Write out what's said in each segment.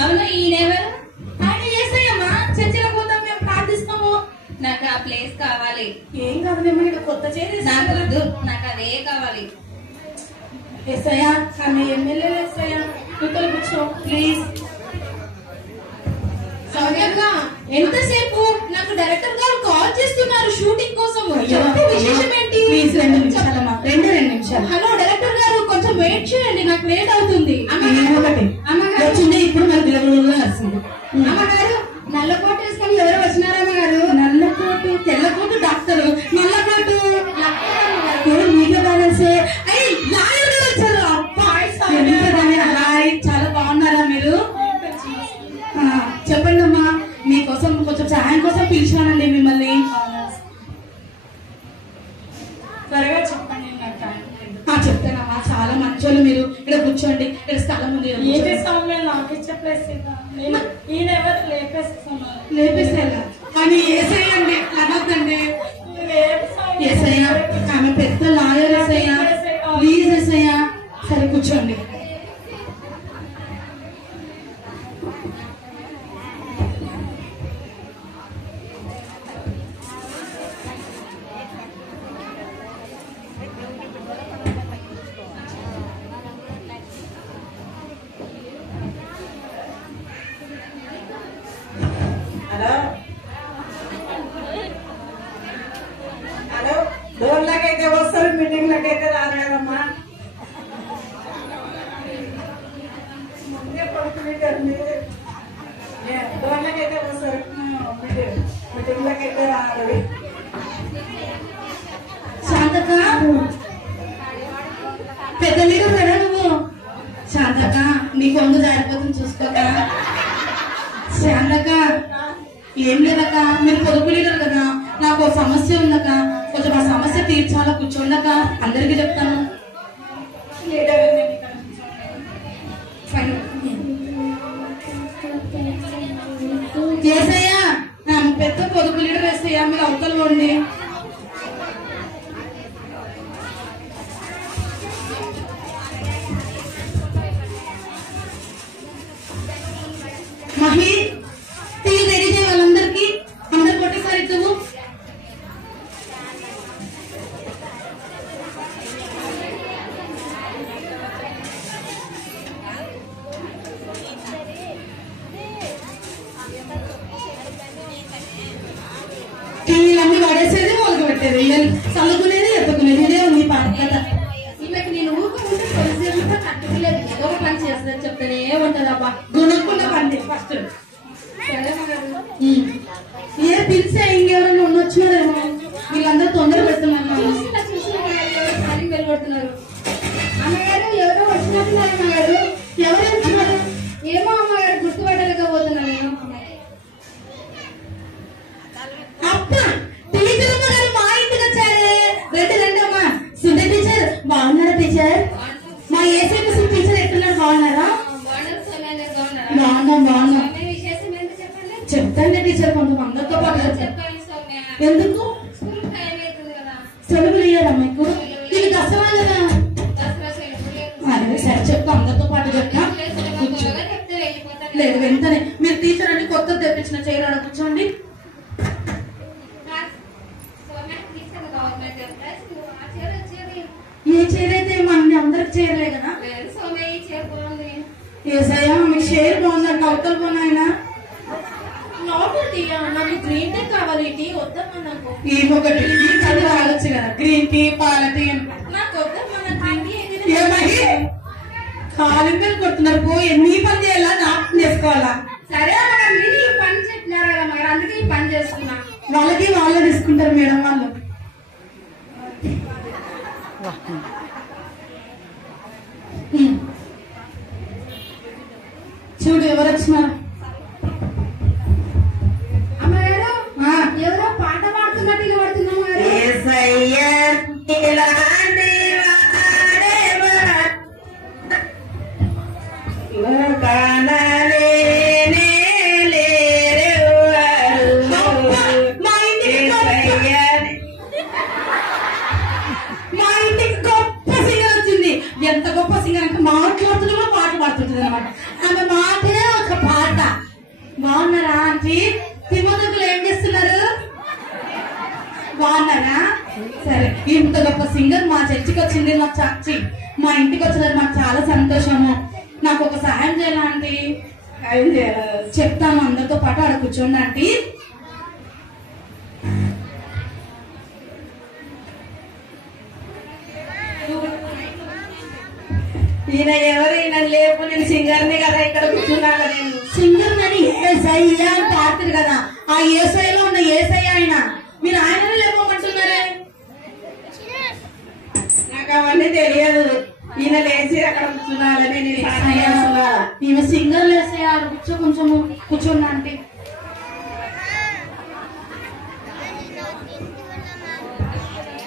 అవును, ఈయనెవరు? ఆయన ఏసయ్యమ్మా, చర్చిలో పోతాం, మేము ప్రార్థిస్తాము. నాకు ఆ ప్లేస్ కావాలి. ఏం కాదులేమ్మా, ఇక్కడ కొత్త నాకు వద్దు, నాకు అదే కావాలి. ఎస్ఐయా ఆమె ఎమ్మెల్యే ఎస్ఐయా, ఇక్కడ కూర్చో ప్లీజ్. సౌమ్యగా ఎంతసేపు? నాకు డైరెక్టర్ గారు కాల్ చేస్తున్నారు షూటింగ్ కోసం. చెప్పు, విశేషం ఏంటి? ప్లీజ్ 2 నిమిషాలమ్మా, 2 నిమిషాలు. హలో డైరెక్టర్ గారు, కొంచెం వెయిట్ చేయండి, నాకు లేట్ అవుతుంది. అమ్మగారు వచ్చింది ఇప్పుడు, మరి బిల్లబుల్లా వస్తుంది. అమ్మగారు, నల్లకోట వేసుకొని ఎవరు వచ్చినారు అమ్మగారు? నల్లకోటు తెల్లకోటు డాక్టర్, నల్లకోటు మీడియా బ్యాలెన్సే. అయ్యి లాయర్ గారు వచ్చారు. హాయ్, చాలా బాగున్నారా మీరు? చెప్పండి అమ్మా, మీకోసం కొంచెం సహాయం కోసం పిలిచానండి మిమ్మల్ని. త్వరగా చెప్పండి. చెప్తానమ్మా, చాలా మంచోళ్ళు మీరు. ఇక్కడ కూర్చోండి, ఇక్కడ స్థలం ఉంది. ఏంటి సౌమ్య నాకు ఇచ్చే ప్లేస్ ఈయన ఎవరు లేపేస్తున్నారు? లేపేసేలా కానీ ఏసయ్యండి అనొద్దండి. ఏసయ్యా, ఆమె పెద్ద లాయర్. ఏసయ్యా ప్లీజ్ ఏసయ్యా. సరే కూర్చోండి. హలో, డోర్లకైతే వస్తారు, మీటింగ్ లకైతే రాలేదమ్మా. ముందే పడుకుంటారు, డోర్లకైతే వస్తారు, మీటింగ్ లకైతే రాలేదు. శాంతక, పెద్ద మీరు కదా నువ్వు? శాంతక, నీ కొంగు జారిపోతుంది చూసుకోక. శాంతక, ఏం లేదక్క, మీరు పొదుపు లీడర్ కదా, నాకు ఒక సమస్య ఉందక్క, కొంచెం ఆ సమస్య తీర్చాలా, కూర్చోండక, అందరికీ చెప్తాను. ఏసయ్యా, పెద్ద పొదుపు లీడర్ వేసయ్యా, మీరు అవతల పోండి. మహి, టీ రెడీ చేయ వాళ్ళందరికీ, అందరు కొట్టేసారి ఇచ్చావు. టీవీలన్నీ పడేసేది, మొదలు పెట్టేది, చదువుకునేది, ఎత్తుకునేది, ఇదే ఉంది పాట. ఈమెకి నేను ఊరుకుంటే తెలిసి కట్టుకోలేదు, ఏదో ఒక పని చేస్తుందని చెప్తానే ఉంటది. అబ్బా, గుణక్కున్న పండి ఫస్ట్. సరే అమ్మగారు. ఏ పిలిచే ఇంకెవరైనా ఉండొచ్చినారేమో, వీళ్ళందరూ తొందర పెడుతున్నారు. వెళ్ళబడుతున్నారు. అమ్మగారు, ఎవరో వచ్చినట్టున్నారు అమ్మగారు. ఎవరు వెళ్తున్నారు? ఏమో అమ్మగారు, గుర్తుపట్టలేకపోతున్నాను నేను. అప్ప, టీచర్ అమ్మ గారు మా ఇంటికి వచ్చారే. రండి అమ్మా. సుధా టీచర్ బాగున్నారా టీచర్? మా ఏసీపీ టీచర్ ఎట్లున్నారు, బాగున్నారా? బాగున్నాం. చెప్తాండి టీచర్, కొంతమందితో పాటు ఎందుకు సెలవులు ఇయ్యారా మీకు? ఇది దసరా కదా. అదే సరే, చెప్తా, అందరితో పాటు చెప్తా. లేదు వెంటనే మీరు టీచర్ అని కొత్త తెప్పించిన చైర్ ఆడ కూర్చోండి. ఏ చైర్ అయితే మన అందరికి చైర్లే కదా. ఏసయ్యా, మీ షేర్ బాగుందంట, అవతల పోనాయన. నాకు గ్రీన్ టీ కావాలి, టీ వద్దమ్మా. నాకు ఇంకొకటి అది రావచ్చు కదా, గ్రీన్ టీ, పాల టీ. నాకు వద్దమ్మా, నాకు గ్రీన్ టీ ఏమని కాలు మీద కొడుతున్నారు? పోయి నీ పని చేయాలా, నా పని చేసుకోవాలా? సరే అమ్మగారు, మీరు ఈ పని చెప్పినారు కదా అమ్మగారు, అందుకే ఈ పని చేస్తున్నా. వాళ్ళకి వాళ్ళే తీసుకుంటారు మేడం వాళ్ళు. చూడు ఎవరు వచ్చినారు. అమ్మగారు, ఎవరో పాట పాడుతున్నట్టు వినబడుతున్నాం మా ఇంటికి గొప్ప సింగర్ వచ్చింది. ఎంత గొప్ప సింగర్ అంటే మాట్లాడుతున్నా పాట పాడుతుంటది అనమాట. ఆమె మాటే ఒక బాగున్నారా ఆంటీ? తిమ్మతులు ఏం చేస్తున్నారు? బాగున్నారా? సరే, ఇంత గొప్ప సింగర్ మా చర్చికి వచ్చింది, మా చర్చి మా ఇంటికి వచ్చినది మాకు చాలా సంతోషము. నాకు ఒక సహాయం చేయాలా ఆంటీ? ఏం చేయాలి? చెప్తాను, అందరితో పాటు ఆడ కూర్చోండి ఆంటీ. ఈయన ఎవరు? ఈయన లేపు, నేను సింగర్ని కదా, ఇక్కడ కూర్చున్నాను నేను. సింగర్ అని ఏసయ్య అని పాడుతారు కదా, ఆ ఏసయ్యలో ఉన్న ఏసయ్య ఆయన. మీరు ఆయననే లేపమంటున్నారే? నాకు అవన్నీ తెలియదు. ఈయన లేచి అక్కడ కూర్చున్నాలని నేను సహాయం చేస్తున్నా. ఈమె సింగర్ లేసయ్య, ఆడ కూర్చో, కొంచెము కూర్చోండి ఆంటీ.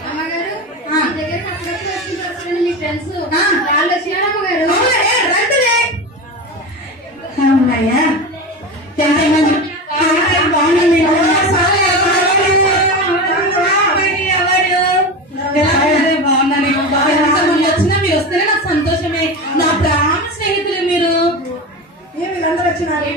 అమ్మగారు మీ దగ్గర అప్పుడప్పుడు వస్తుంటారు మీ ఫ్రెండ్స్, వాళ్ళు వచ్చారు అమ్మగారు. అమ్మయ్యా, వచ్చినా మీరు వస్తేనే నాకు సంతోషమే. నా ప్రాణ స్నేహితులు మీరు. వీళ్ళందరూ వచ్చినారు.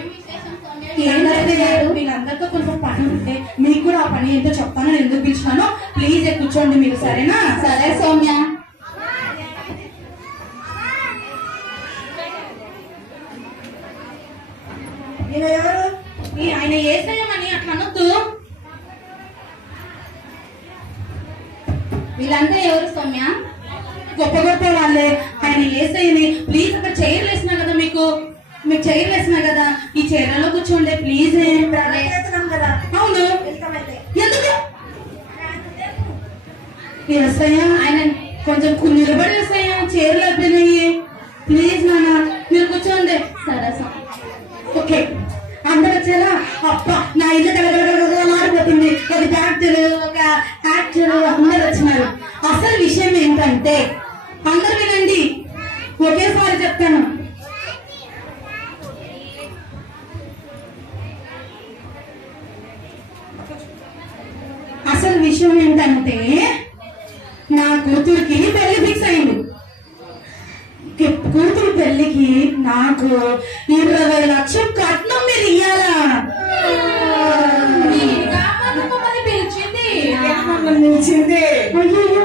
వీళ్ళందరితో కొంచెం పని ఉంటే మీకు కూడా ఆ పని ఏంటో చెప్తాను, నేను ఎందుకు పిలిచినానో. ప్లీజ్ కూర్చోండి మీరు, సరేనా? సరే సౌమ్య. ఈయన ఎవరు? ఆయన ఏసయ్యమని అట్లా అనొద్దు. వీళ్ళంతా ఎవరు సౌమ్య? గొప్ప గొప్ప వాళ్ళే. ఆయన ఏసయ్యని. ప్లీజ్ అక్కడ చైర్లు వేసినా కదా, మీకు చైర్లు వేసినా కదా, ఈ చైర్లలో కూర్చోండి ప్లీజ్. కదా. అవును, వెళ్తామైతే. ఎందుకు? ఏసయ్య ఆయన కొంచెం నిలబడి ఏసయ్య, చైర్లు అయిపోయినాయి. ప్లీజ్ నాన్న మీరు కూర్చోండి. సరే సౌమ్య. ఓకే, అందరు వచ్చారా? అబ్బా, నా ఇల్లు మారిపోతుంది. ఒక డాక్టర్, ఒక యాక్టర్, అందరు వచ్చినారు. అసలు విషయం ఏంటంటే, అందరు వినండి, ఒకేసారి చెప్తాను. అసలు విషయం ఏంటంటే, నా కూతురికి పెళ్లి ఫిక్స్ అయింది. కూతురు పెళ్లికి నాకు 20 లక్షలు కట్నం మీరు ఇయ్యాలా? పిలిచింది నిలిచింది. అయ్యో,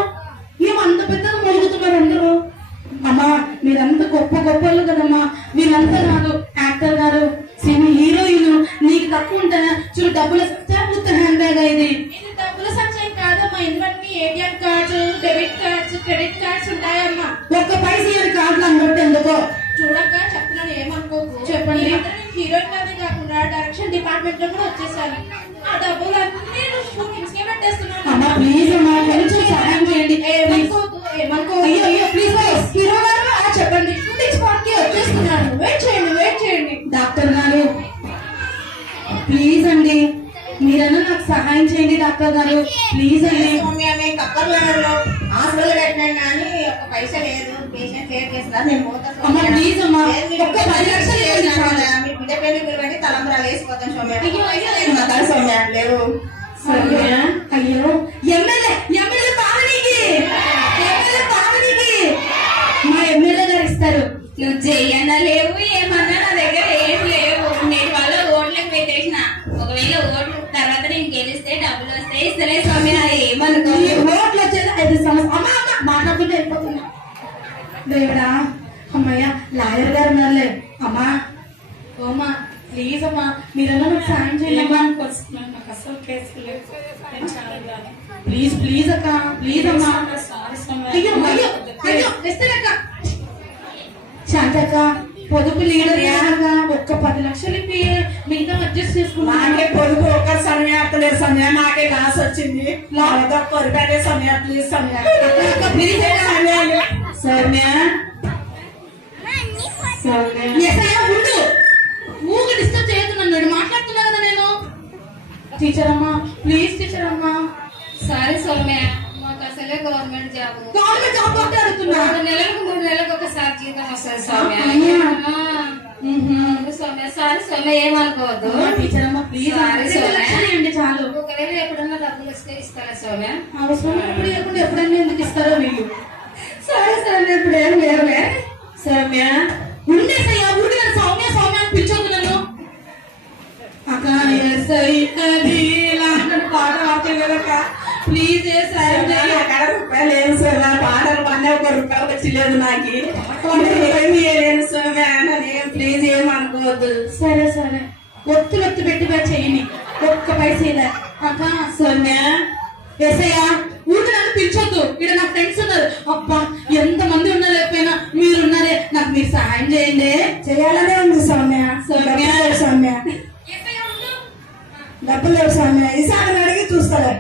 ఏమంత పెద్దగా మొలుగుతున్నారు అందరూ? అమ్మా, మీరంతా గొప్ప గొప్పలు కదమ్మా. వీళ్ళంతా కాదు, యాక్టర్ గారు, సినీ హీరోయిన్. నీకు తక్కువ ఉంటాయా? చూడు, డబ్బుల హ్యాండ్ బ్యాగ్ ఇది. ఇది డబ్బుల సంచయం కాదమ్మా, ఇందులోని ATM cards, debit cards, credit cards ఉంటాయమ్మా. ఒక్క పైసా ఇవ్వని కార్డులు అందరూ ఎందుకో చూడక చెప్తున్నాను, ఏమనుకోకు. చెప్పండి. హీరోయిన్ గానే కాకుండా డైరెక్షన్ డిపార్ట్మెంట్ లో కూడా వచ్చేసాను. ఆ డబ్బులన్నీ నేను షూటింగ్స్ కే పెట్టేస్తున్నాను. అమ్మా ప్లీజ్ అమ్మా, కొంచెం సహాయం చేయండి. ఏమనుకోకు, ఏమనుకోకు. అయ్యో అయ్యో ప్లీజ్ హీరో గారు చెప్పండి. షూటింగ్ స్పాట్ కి వచ్చేస్తున్నాను. వెయిట్ చేయండి, వెయిట్ చేయండి. డాక్టర్ గారు ప్లీజ్ అండి, మీరన్నా నాకు సహాయం చేయండి. డాక్టర్ గారు ప్లీజ్ అండి. మేము కప్పర్లలో హాస్పిటల్ కట్టినాం కానీ ఒక్క పైసా లేదు. పేషెంట్ కేర్ చేస్తున్నా. నేను పోతా అమ్మా ప్లీజ్ అమ్మా, ఒక్క 10 లక్షలు మీ బిడ్డ పెళ్లి పెట్టి తలంబరాలు వేసిపోతాం సౌమ్య. అయ్యో, అయ్యో. సౌమ్య లేవు. సౌమ్య, అయ్యో ఎమ్మెల్యే పావనికి మా ఎమ్మెల్యే గారు ఇస్తారు. నువ్వు చెయ్యన్నా లేవు, ఏమన్నా నా దగ్గర ఏం లేవు. నేను వాళ్ళ ఓట్లకు పెట్టేసిన. ఒకవేళ ఓట్లు తర్వాత నేను గెలిస్తే డబ్బులు వస్తాయి, ఇస్తలే స్వామి. ఏమనుకో. ఈ ఓట్లు వచ్చేది 5 సంవత్సరాలు. అమ్మా అమ్మ మాట్లాడుతుంటే వెళ్ళిపోతున్నా. దేవుడా, అమ్మయ్య లాయర్ గారు ఉన్నారులే. అమ్మా, ఓమ్మా ప్లీజ్ అమ్మా, మీరన్నా నాకు సాయం చేయండి అమ్మా. నాకు అసలు కేసు లేవు. నేను చాలా ప్లీజ్ ప్లీజ్ అక్క, ప్లీజ్ అమ్మా. సారీ సౌమ్య. అయ్యో అయ్యో అయ్యో ఇస్తానక్క. శాంతక్క, పొదుపు లీడర్ యాగా ఒక్క 10 లక్షలు ఇప్పి మిగతా అడ్జస్ట్ చేసుకున్నా. నాకే పొదుపు ఒక్కరు సమయ అత్తలేదు సమయ. నాకే కాసు వచ్చింది. కొరిపెట్టే సమయ ప్లీజ్ సమయ. ప్లీజ్ సమయాలు సౌమ్య ఉండు, ఊగ డిస్టర్బ్ చేయొద్దు నన్ను. మాట్లాడుతున్నా కదా నేను. టీచర్ అమ్మా ప్లీజ్, టీచర్ అమ్మా. సరే సౌమ్య, మాకు అసలే గవర్నమెంట్ జాబ్. గవర్నమెంట్ జాబ్ ఒకటి అడుగుతున్నా. 3 నెలలకు ఒకసారి జీతం వస్తుంది సౌమ్య. సౌమ్య సారీ సౌమ్య, ఏమనుకోవద్దు. టీచర్ అమ్మా ప్లీజ్, సారీ సౌమ్య. చేయండి చాలు. ఒకవేళ ఎప్పుడన్నా డబ్బులు వస్తే ఇస్తారా సౌమ్య? అవసరం ఎప్పుడు లేకుండా ఎప్పుడైనా ఎందుకు ఇస్తారో వీళ్ళు. సరే సౌమ్య, ఇప్పుడు ఏం లేవులే. సౌమ్య ఉండేసయ్యా, ఊడి నన్ను సౌమ్య సౌమ్య అని పిలిచొద్దు నన్ను. ప్లీజ్ సాయం చేయి. అక్కడ రూపాయలు లేదు సోమ్య, పాటలు పడినా ₹1 వచ్చి లేదు నాకు. ఏమి లేదు సోమ్య, ప్లీజ్ ఏమనుకోవద్దు. సరే సరే, ఒత్తు పెట్టి చేయని, ఒక్క పైసా అక్క. సౌమ్య, ఎసయ్యా ఊరికి నన్ను పిలిచొద్దు, ఇక్కడ నా ఫ్రెండ్స్ ఉన్నారు. అబ్బా ఎంత మంది ఉన్నారు, లేకపోయినా మీరున్నారే, నాకు మీరు సహాయం చేయండి. చేయాలనే ఉంది సౌమ్య. సౌమ్య సౌమ్య డబ్బులు లేవు సౌమ్య, ఈసారి అడిగి చూస్తాడు.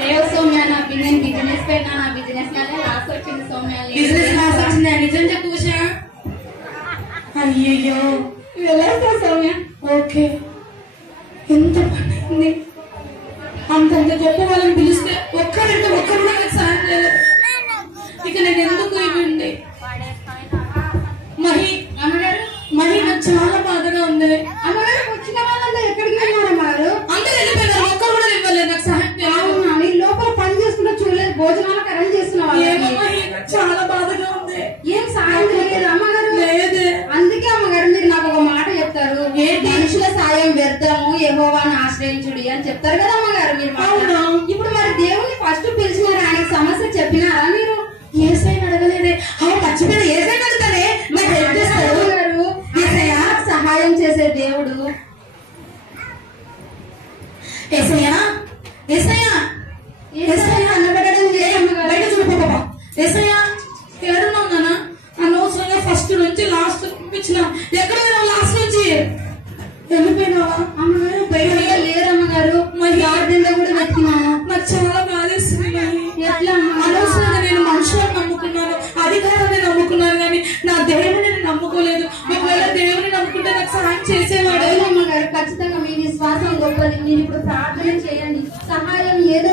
లేవు సౌమ్య, నేను బిజినెస్ పెట్టినా, నా బిజినెస్ లాస్ వచ్చింది సౌమ్య. బిజినెస్ లాస్ వచ్చిందా? నిజం చెప్పు ఉషా. అయ్యయ్యో వెళ్ళేస్తా సౌమ్య. ఓకే, ఎంత పని, అంతంత గొప్ప వాళ్ళని పిలిస్తే ఒక్కడు కూడా నాకు సాయం చేయలేదు. ఇక నేను ఎందుకు ఇవ్వండి. మహి నాకు చాలా బాధగా ఉంది. అమ్మగారు వచ్చిన వాళ్ళంతా ఎక్కడికి వెళ్ళారు? అందరూ వెళ్ళిపోయినారు, ఒక్కరు కూడా ఇవ్వలేదు నాకు సహాయం చేయలేదు. మీరు లోపల పని చేసుకుంటూ చూడలేదు, భోజనాలకు అరేంజ్ చేస్తున్నావు. ఏమో మహి, నాకు చాలా బాధగా ఉంది. ఏం సాయం చేయలేదు అమ్మగారు? లేదు. అందుకే అమ్మగారు మీరు నాకు ఒక మాట చెప్తారు, మనుషుల సాయం వ్యర్థము, యెహోవాను ఆశ్రయించుడి అని చెప్తారు కదా అమ్మగారు మీరు. ఇప్పుడు మరి దేవుని ఫస్ట్ పిలిచినారు, ఆయనకు సమస్య చెప్పినారా మీరు? ఏసైనా అడగలేదే. మర్చిపోయిన ఏసైనా అడుగుతానే, నాకు హెల్ప్ చేస్తారు. యేసయ్య సహాయం చేసే దేవుడు. ఏసయ్యా ఏసయ్యా ఏసయ్యా అన్నబెట్టడం బయట చూడిపోపా. ఏసయ్యా ఏడున్నావు నాన్న, అనవసరంగా ఫస్ట్ నుంచి లాస్ట్ పంపించిన. ఎక్కడ లాస్ట్ నుంచి వెళ్ళిపోయినావా? అమ్మగారు బయట లేరు అమ్మగారు, గార్డెన్ లో కూడా వెతికినాను. నాకు చాలా బాధేస్తుంది. ఎట్లా అనవసరంగా నేను మనుషులను నమ్ముకున్నాను, అధికారాన్ని నమ్ముకున్నాను, కానీ నా దేవుని నేను నమ్ముకోలేదు. ఒకవేళ దేవుని నమ్ముకుంటే నాకు సహాయం చేసేవాడు. అమ్మగారు ఖచ్చితంగా మీ విశ్వాసం గొప్పది. మీరు ఇప్పుడు ప్రార్థన చేయండి, సహాయం ఏదో